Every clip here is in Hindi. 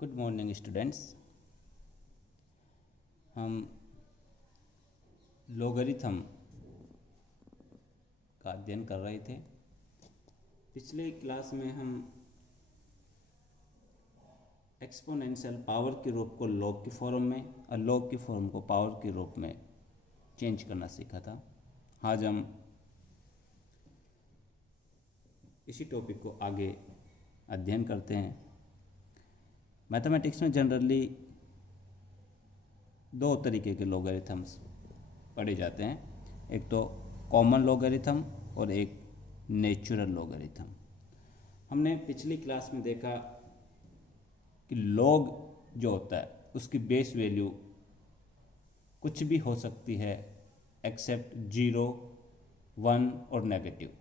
Good morning students. हम लोगरिथम का अध्ययन कर रहे थे। पिछले क्लास में हम एक्सपोनेंशियल पावर के रूप को लॉग की फॉर्म में और लॉग की फॉर्म को पावर के रूप में चेंज करना सीखा था। आज हम इसी टॉपिक को आगे अध्ययन करते हैं। मैथमेटिक्स में जनरली दो तरीके के लॉगरिथम्स पढ़े जाते हैं, एक तो कॉमन लॉगरिथम और एक नेचुरल लॉगरिथम। हमने पिछली क्लास में देखा कि लॉग जो होता है उसकी बेस वैल्यू कुछ भी हो सकती है एक्सेप्ट 0, 1 और नेगेटिव।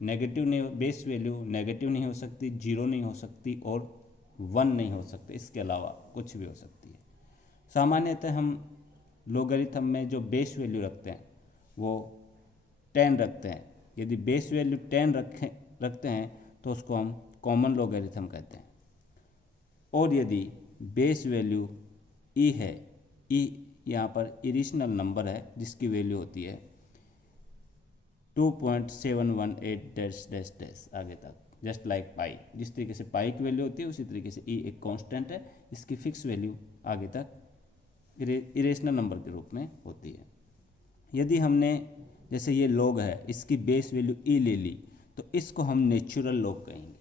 नेगेटिव नहीं, बेस वैल्यू नेगेटिव नहीं हो सकती, 0 नहीं हो सकती और 1 नहीं हो सकती। इसके अलावा कुछ भी हो सकती है। सामान्यतः हम लॉगरिथम में जो बेस वैल्यू रखते हैं वो 10 रखते हैं। यदि बेस वैल्यू 10 रखते हैं तो उसको हम कॉमन लॉगरिथम कहते हैं। और यदि बेस वैल्यू ई है, ई यहाँ पर इरेशनल नंबर है जिसकी वैल्यू होती है 2.718 डैश डैश डैश आगे तक, जस्ट लाइक पाई। जिस तरीके से पाई की वैल्यू होती है उसी तरीके से ई एक कांस्टेंट है, इसकी फिक्स वैल्यू आगे तक इरेशनल नंबर के रूप में होती है। यदि हमने जैसे ये लॉग है इसकी बेस वैल्यू ई ले ली तो इसको हम नेचुरल लॉग कहेंगे,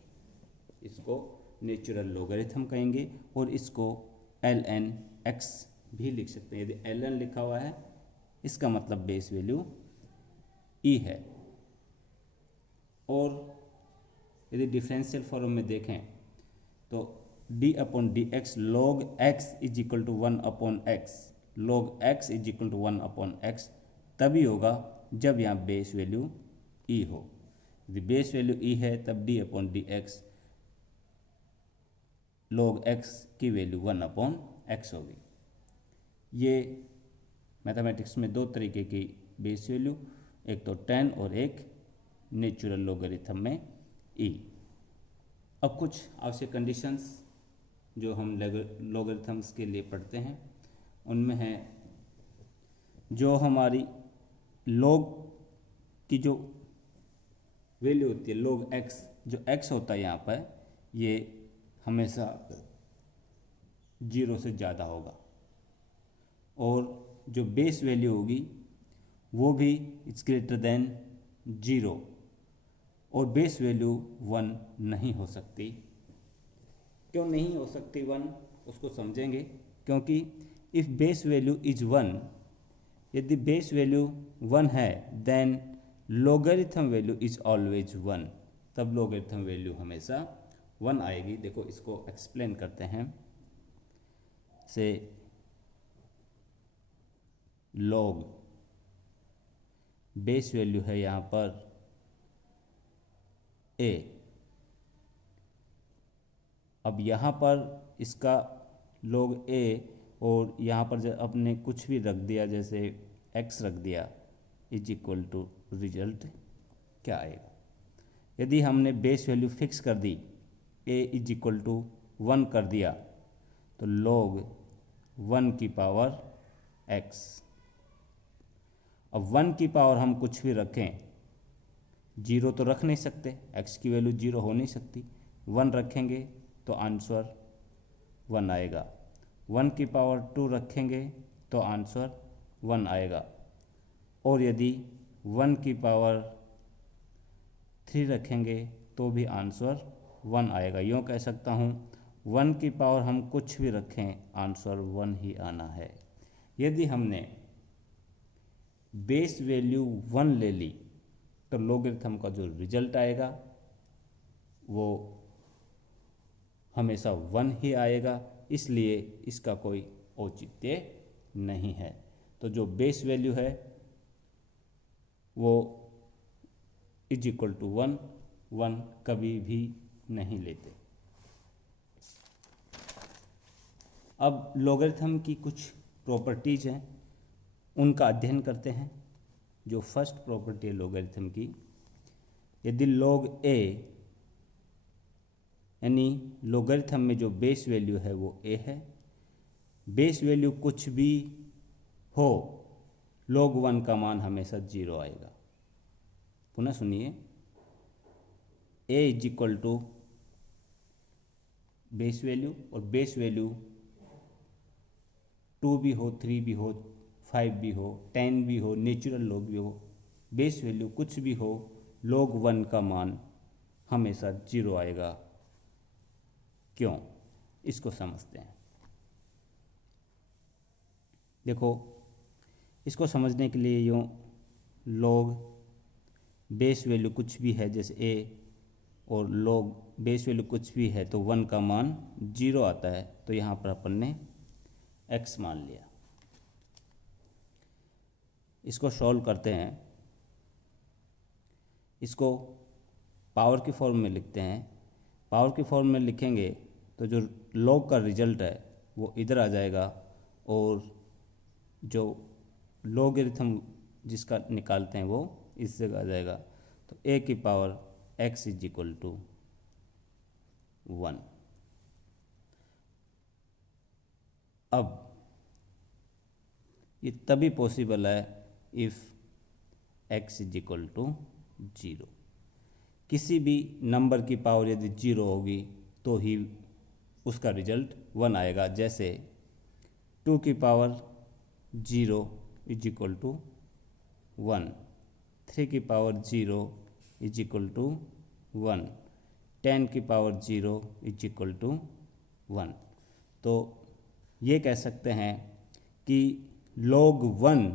इसको नेचुरल लॉगरिथम कहेंगे। और इसको ln x भी लिख सकते हैं। यदि ln लिखा हुआ है इसका मतलब बेस वैल्यू ई है। और यदि डिफरेंशियल फॉर्म में देखें तो d/dx log x is equal to 1/x, log x is equal to 1/x तभी होगा जब यहाँ बेस वैल्यू ई हो। यदि बेस वैल्यू ई है तब d/dx log x की वैल्यू 1/x होगी। ये मैथमेटिक्स में दो तरीके की बेस वैल्यू, एक तो 10 और एक नेचुरल लॉगरिथम में ई। अब कुछ आवश्यक कंडीशंस जो हम लॉगरिथम्स के लिए पढ़ते हैं उनमें है जो हमारी लॉग की जो वैल्यू होती है log x, जो x होता है यहाँ पर ये हमेशा 0 से ज़्यादा होगा। और जो बेस वैल्यू होगी वो भी इट्स ग्रेटर देन 0 और बेस वैल्यू 1 नहीं हो सकती। क्यों नहीं हो सकती 1 उसको समझेंगे। क्योंकि इफ़ बेस वैल्यू इज 1, यदि बेस वैल्यू 1 है then logarithm value is always 1, तब लॉगरिथम वैल्यू हमेशा 1 आएगी। देखो इसको एक्सप्लेन करते हैं। से लॉग बेस वैल्यू है यहाँ पर a। अब यहाँ पर इसका log a और यहाँ पर जब अपने कुछ भी रख दिया जैसे x रख दिया इज इक्वल टू रिजल्ट क्या आएगा। यदि हमने बेस वैल्यू फिक्स कर दी a इज इक्वल टू 1 कर दिया तो log 1 की पावर x। अब 1 की पावर हम कुछ भी रखें, 0 तो रख नहीं सकते, x की वैल्यू 0 हो नहीं सकती, 1 रखेंगे तो आंसर 1 आएगा। 1 की पावर 2 रखेंगे तो आंसर 1 आएगा। और यदि 1 की पावर 3 रखेंगे तो भी आंसर 1 आएगा। यूँ कह सकता हूँ 1 की पावर हम कुछ भी रखें आंसर 1 ही आना है। यदि हमने बेस वैल्यू 1 ले ली तो लॉगरिथम का जो रिजल्ट आएगा वो हमेशा 1 ही आएगा, इसलिए इसका कोई औचित्य नहीं है। तो जो बेस वैल्यू है वो इज इक्वल टू 1 कभी भी नहीं लेते। अब लॉगरिथम की कुछ प्रॉपर्टीज हैं उनका अध्ययन करते हैं। जो फर्स्ट प्रॉपर्टी है लॉगरिथम की, यदि log a यानी लोगरिथम में जो बेस वैल्यू है वो a है। बेस वैल्यू कुछ भी हो, log 1 का मान हमेशा 0 आएगा। पुनः सुनिए, a is equal to base value, और बेस वैल्यू 2 भी हो, 3 भी हो, 5 भी हो, 10 भी हो, नेचुरल लॉग भी हो, बेस वैल्यू कुछ भी हो, log 1 का मान हमेशा 0 आएगा। क्यों? इसको समझते हैं। देखो, इसको समझने के लिए यूँ log बेस वैल्यू कुछ भी है जैसे a, और log बेस वैल्यू कुछ भी है तो 1 का मान 0 आता है, तो यहाँ पर अपन ने x मान लिया। इसको सॉल्व करते हैं। इसको पावर की फॉर्म में लिखते हैं। पावर की फॉर्म में लिखेंगे तो जो log का रिजल्ट है वो इधर आ जाएगा, और जो लॉगरिथम जिसका निकालते हैं वो इस जगह आ जाएगा। तो a की power x is equal to 1। अब ये तभी पॉसिबल है if x is equal to 0। किसी भी नंबर की पावर यदि 0 होगी तो ही उसका रिजल्ट 1 आएगा। जैसे 2 की पावर 0 इज इक्वल टू 1, 3 की पावर 0 इज इक्वल टू 1, 10 की पावर 0 इज इक्वल टू 1। तो ये कह सकते हैं कि log 1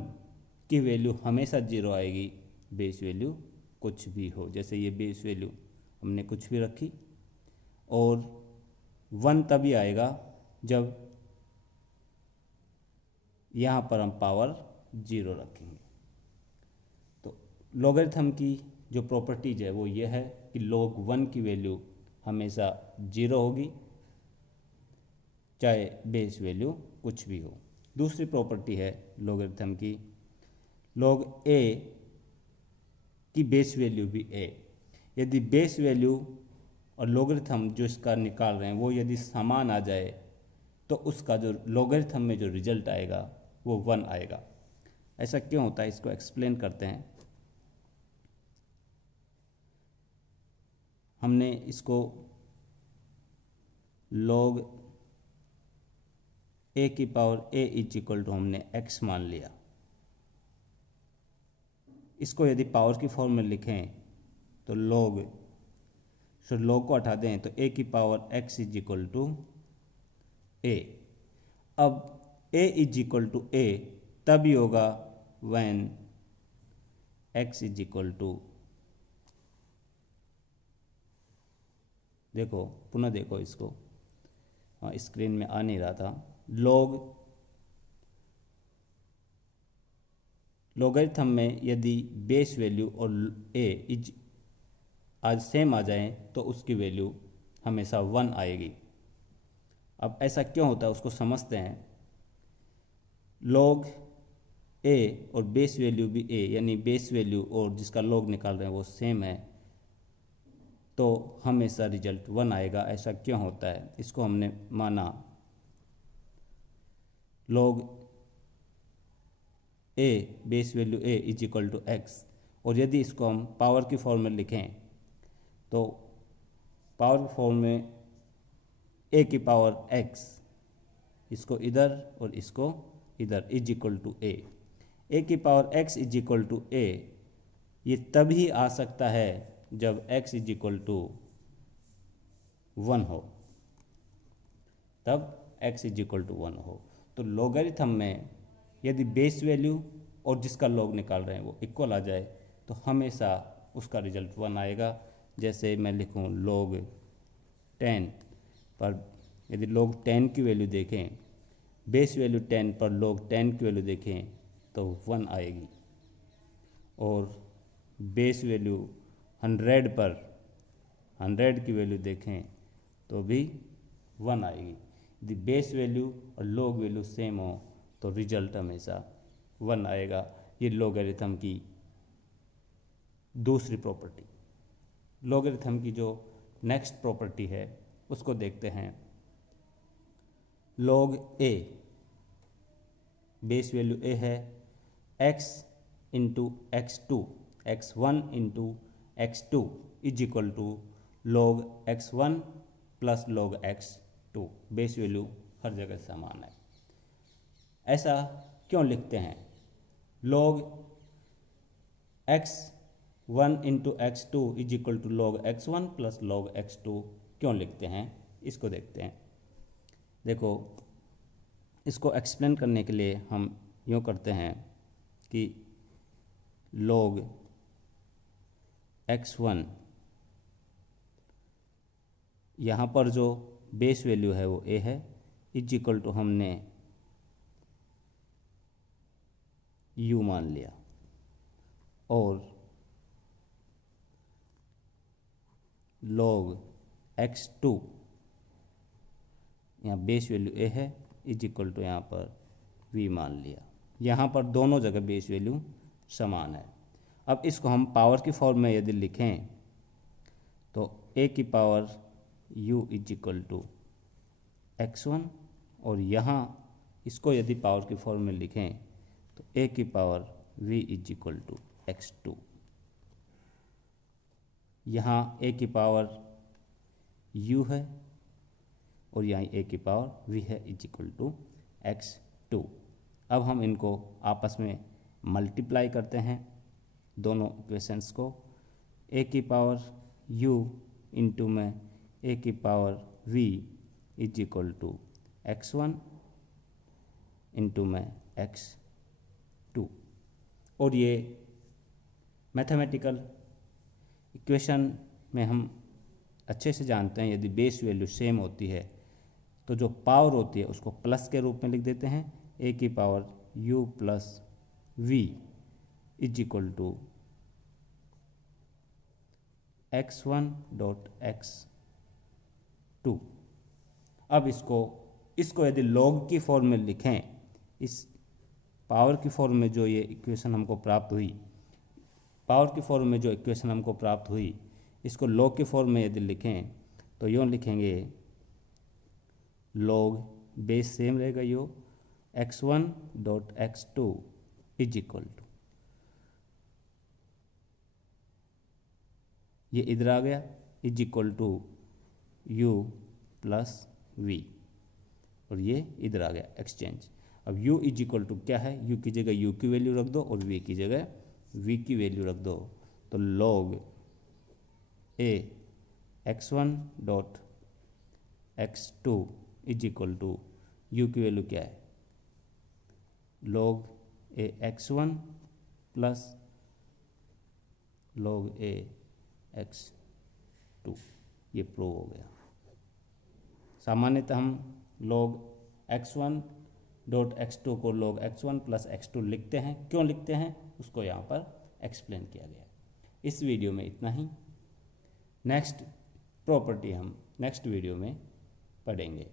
की वैल्यू हमेशा 0 आएगी, बेस वैल्यू कुछ भी हो। जैसे ये बेस वैल्यू हमने कुछ भी रखी, और 1 तभी आएगा जब यहाँ पर हम पावर 0 रखेंगे। तो लॉगरिथम की जो प्रॉपर्टीज है वो ये है कि log 1 की वैल्यू हमेशा 0 होगी, चाहे बेस वैल्यू कुछ भी हो। दूसरी प्रॉपर्टी है लॉगरिथम की, log a की बेस वैल्यू भी a। यदि बेस वैल्यू और लॉगरिथम जो इसका निकाल रहे हैं वो यदि समान आ जाए तो उसका जो लॉगरिथम में जो रिजल्ट आएगा वो 1 आएगा। ऐसा क्यों होता है, इसको एक्सप्लेन करते हैं। हमने इसको log a की power a is equal to हमने x मान लिया। इसको यदि पावर की फॉर्म में लिखें तो log को हटा दें तो a की power x is equal to a। अब a is equal to a तभी होगा when x is equal to, देखो पुनः देखो इसको, हाँ स्क्रीन में आ नहीं रहा था। लॉगरिथम में यदि बेस वैल्यू और a इज आज सेम आ जाए तो उसकी वैल्यू हमेशा 1 आएगी। अब ऐसा क्यों होता है उसको समझते हैं। log a और बेस वैल्यू भी a, यानी बेस वैल्यू और जिसका log निकाल रहे हैं वो सेम है, तो हमेशा रिजल्ट 1 आएगा। ऐसा क्यों होता है, इसको हमने माना log a base value a is equal to x, और यदि इसको हम पावर की फॉर्म में लिखें तो पावर फॉर्म में a की पावर x, इसको इधर और इसको इधर, इज इक्वल टू a की power x is equal to a, ये तभी आ सकता है जब x इज इक्वल टू 1 हो, तब x इज इक्वल टू 1 हो। तो लॉगरिथम में यदि बेस वैल्यू और जिसका log निकाल रहे हैं वो इक्वल आ जाए तो हमेशा उसका रिजल्ट 1 आएगा। जैसे मैं लिखूँ log 10 पर, यदि log 10 की वैल्यू देखें, बेस वैल्यू 10 पर log 10 की वैल्यू देखें तो 1 आएगी, और बेस वैल्यू 100 पर 100 की वैल्यू देखें तो भी 1 आएगी। यदि बेस वैल्यू और log वैल्यू सेम हो तो रिजल्ट हमेशा 1 आएगा। ये लॉगरिथम की दूसरी प्रॉपर्टी। लॉगरिथम की जो नेक्स्ट प्रॉपर्टी है उसको देखते हैं। log a, base value a है, x into x2, x1 into x2 is equal to log x1 plus log x2। Base value हर जगह समान है। ऐसा क्यों लिखते हैं? log x1 into x2 is equal to log x1 plus log x2 क्यों लिखते हैं, इसको देखते हैं। देखो, इसको एक्सप्लेन करने के लिए हम यूँ करते हैं कि log x1, यहाँ पर जो बेस वैल्यू है वो a है, इज इक्वल टू हमने u मान लिया, और log x2 यहाँ बेस वैल्यू a है, इज इक्वल टू यहाँ पर v मान लिया। यहाँ पर दोनों जगह बेस वैल्यू समान है। अब इसको हम पावर की फॉर्म में यदि लिखें तो a की power u is equal to x1, और यहाँ इसको यदि पावर की फॉर्म में लिखें तो a की power v is equal to x2। यहाँ a की पावर u है और यहाँ a की पावर v है, इज इक्वल टू x2। अब हम इनको आपस में मल्टीप्लाई करते हैं, दोनों इक्वेशंस को। a की पावर u इंटू में a की power v is equal to x1 into में x2। और ये मैथमेटिकल इक्वेशन में हम अच्छे से जानते हैं, यदि बेस वैल्यू सेम होती है तो जो पावर होती है उसको प्लस के रूप में लिख देते हैं। a की power u plus v is equal to x1 dot x2। अब इसको यदि log की फॉर्म में लिखें, इस पावर की फॉर्म में जो ये इक्वेशन हमको प्राप्त हुई, पावर की फॉर्म में जो इक्वेशन हमको प्राप्त हुई, इसको log की फॉर्म में यदि लिखें तो यूँ लिखेंगे, log बेस सेम रहेगा यो x1 dot x2 is equal to, ये इधर आ गया, is equal to u plus v, और ये इधर आ गया एक्सचेंज। अब u इज इक्वल टू क्या है, u की जगह u की वैल्यू रख दो और v की जगह v की वैल्यू रख दो, तो log a x1 dot x2 is equal to u की वैल्यू क्या है, log a x1 plus log a x2। ये प्रूव हो गया। सामान्यतः हम log x1 डॉट x2 को log x1 प्लस x2 लिखते हैं। क्यों लिखते हैं उसको यहाँ पर एक्सप्लेन किया गया। इस वीडियो में इतना ही। नेक्स्ट प्रॉपर्टी हम नेक्स्ट वीडियो में पढ़ेंगे।